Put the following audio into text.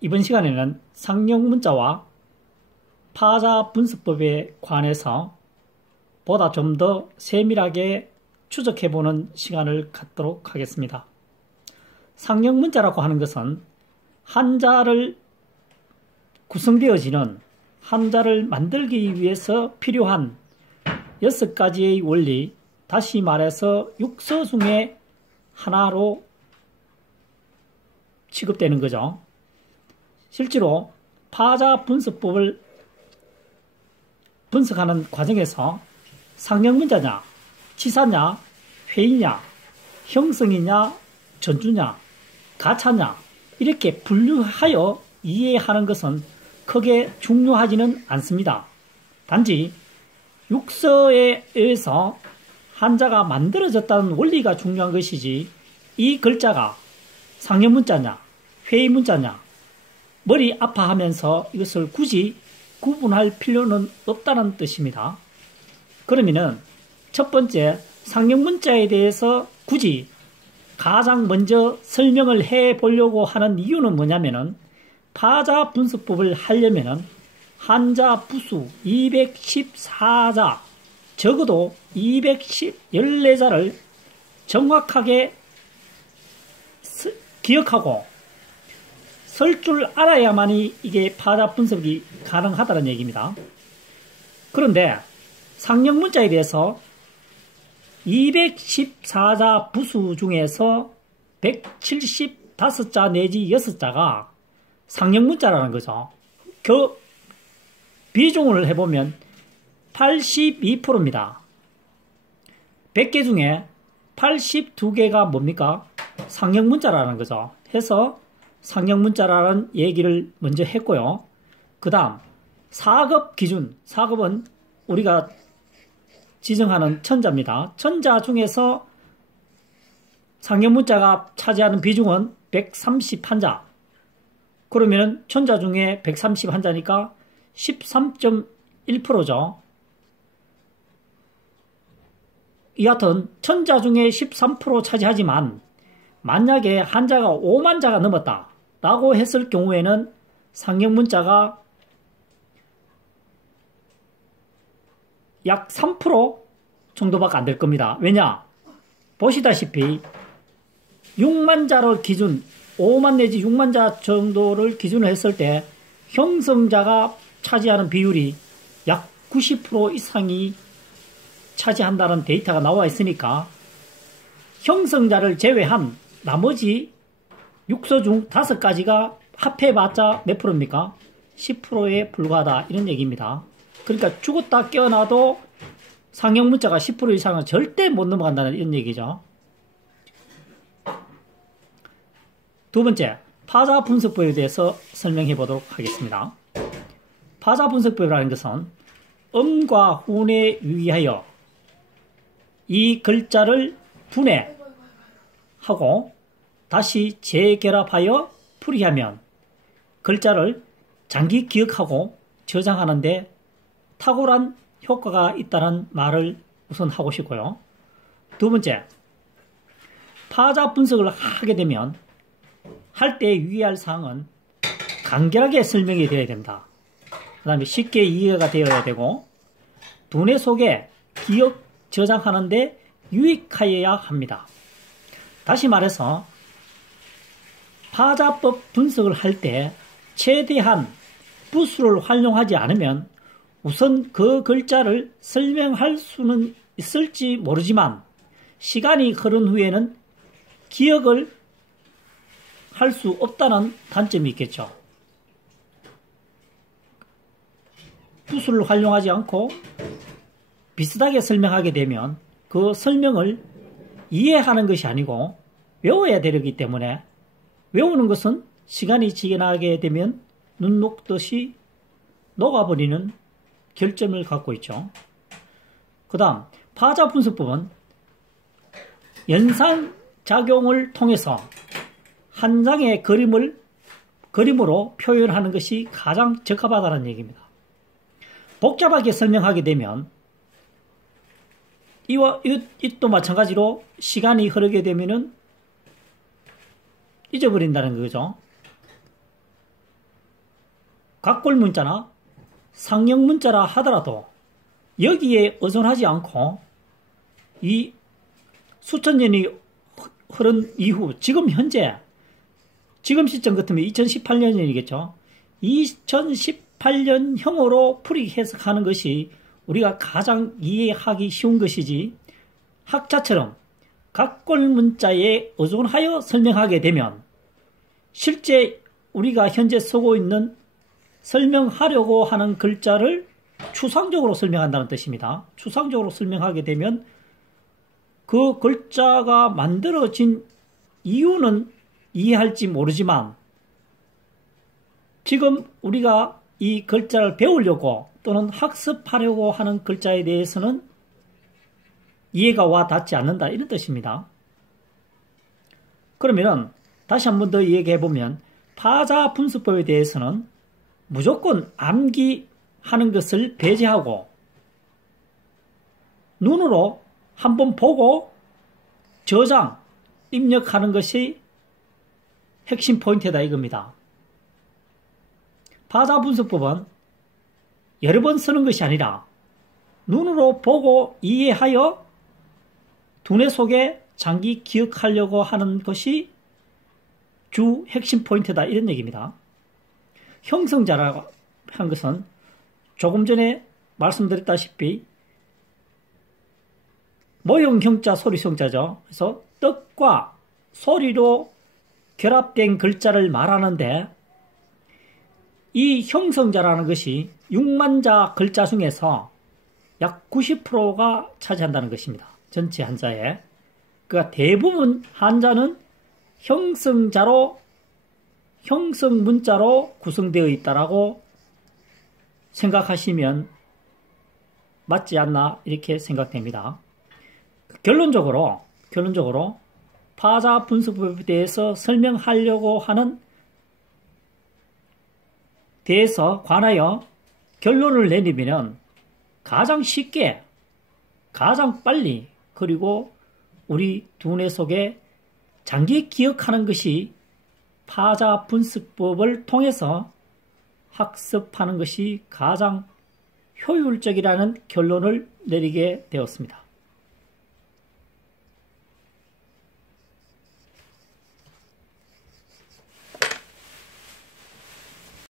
이번 시간에는 상형문자와 파자 분석법에 관해서 보다 좀 더 세밀하게 추적해보는 시간을 갖도록 하겠습니다. 상형문자라고 하는 것은 한자를 구성되어지는 한자를 만들기 위해서 필요한 6가지의 원리, 다시 말해서 육서 중에 하나로 취급되는 거죠. 실제로 파자 분석법을 분석하는 과정에서 상형문자냐, 치사냐, 회의냐, 형성이냐, 전주냐, 가차냐 이렇게 분류하여 이해하는 것은 크게 중요하지는 않습니다. 단지 육서에 의해서 한자가 만들어졌다는 원리가 중요한 것이지 이 글자가 상형문자냐, 회의문자냐, 머리 아파하면서 이것을 굳이 구분할 필요는 없다는 뜻입니다. 그러면은 첫 번째 상형문자에 대해서 굳이 가장 먼저 설명을 해 보려고 하는 이유는 뭐냐면은 파자 분석법을 하려면은 한자 부수 214자, 적어도 214자를 정확하게 기억하고 쓸 줄 알아야만이 이게 파자 분석이 가능하다는 얘기입니다. 그런데 상형문자에 대해서 214자 부수 중에서 175자 내지 6자가 상형문자라는 거죠. 그 비중을 해보면 82%입니다. 100개 중에 82개가 뭡니까? 상형문자라는 거죠. 해서 상형문자라는 얘기를 먼저 했고요. 그 다음 4급 기준, 4급은 우리가 지정하는 천자입니다. 천자 중에서 상형문자가 차지하는 비중은 131자. 그러면 천자 중에 131자니까 13.1%죠. 이 같은 천자 중에 13% 차지하지만 만약에 한자가 5만 자가 넘었다 라고 했을 경우에는 상형문자가 약 3% 정도밖에 안 될 겁니다. 왜냐? 보시다시피 6만 자를 기준, 5만 내지 6만 자 정도를 기준으로 했을 때 형성자가 차지하는 비율이 약 90% 이상이 차지한다는 데이터가 나와 있으니까 형성자를 제외한 나머지 육서 중 5가지가 합해봤자 몇 프로입니까? 10%에 불과하다 이런 얘기입니다. 그러니까 죽었다 깨어나도 상형문자가 10% 이상은 절대 못 넘어간다는 이런 얘기죠. 두 번째, 파자 분석법에 대해서 설명해 보도록 하겠습니다. 파자 분석법이라는 것은 음과 훈에 유의하여 이 글자를 분해하고 다시 재결합하여 풀이하면 글자를 장기 기억하고 저장하는데 탁월한 효과가 있다는 말을 우선 하고 싶고요. 두 번째, 파자 분석을 하게 되면 할 때 유의할 사항은 간결하게 설명이 되어야 된다. 그 다음에 쉽게 이해가 되어야 되고 두뇌 속에 기억 저장하는데 유익하여야 합니다. 다시 말해서 파자법 분석을 할 때 최대한 부수를 활용하지 않으면 우선 그 글자를 설명할 수는 있을지 모르지만 시간이 흐른 후에는 기억을 할 수 없다는 단점이 있겠죠. 부수를 활용하지 않고 비슷하게 설명하게 되면 그 설명을 이해하는 것이 아니고 외워야 되기 때문에 외우는 것은 시간이 지나게 되면 눈 녹듯이 녹아버리는 결점을 갖고 있죠. 그 다음 파자 분석법은 연상작용을 통해서 한 장의 그림으로 표현하는 것이 가장 적합하다는 얘기입니다. 복잡하게 설명하게 되면 이것도 마찬가지로 시간이 흐르게 되면은 잊어버린다는 거죠. 각골 문자나 상형 문자라 하더라도 여기에 의존하지 않고 이 수천 년이 흐른 이후 지금 현재 지금 시점 같으면 2018년이겠죠. 2018년형으로 풀이 해석하는 것이 우리가 가장 이해하기 쉬운 것이지 학자처럼 각골 문자에 의존하여 설명하게 되면 실제 우리가 현재 쓰고 있는 설명하려고 하는 글자를 추상적으로 설명한다는 뜻입니다. 추상적으로 설명하게 되면 그 글자가 만들어진 이유는 이해할지 모르지만 지금 우리가 이 글자를 배우려고 또는 학습하려고 하는 글자에 대해서는 이해가 와 닿지 않는다 이런 뜻입니다. 그러면 다시 한 번 더 얘기해보면 파자 분수법에 대해서는 무조건 암기하는 것을 배제하고 눈으로 한번 보고 저장, 입력하는 것이 핵심 포인트다 이겁니다. 파자 분수법은 여러 번 쓰는 것이 아니라 눈으로 보고 이해하여 두뇌 속에 장기 기억하려고 하는 것이 주 핵심 포인트다 이런 얘기입니다. 형성자라고 한 것은 조금 전에 말씀드렸다시피 모형 형자, 소리 형자죠. 그래서 뜻과 소리로 결합된 글자를 말하는데 이 형성자라는 것이 6만 자 글자 중에서 약 90%가 차지한다는 것입니다. 전체 한자에. 그러니까 대부분 한자는 형성자로 형성 문자로 구성되어 있다라고 생각하시면 맞지 않나 이렇게 생각됩니다. 결론적으로 파자 분수법에 대해서 설명하려고 하는 대해서 관하여 결론을 내리면 가장 쉽게 가장 빨리 그리고 우리 두뇌 속에 장기 기억하는 것이 파자 분수법을 통해서 학습하는 것이 가장 효율적이라는 결론을 내리게 되었습니다.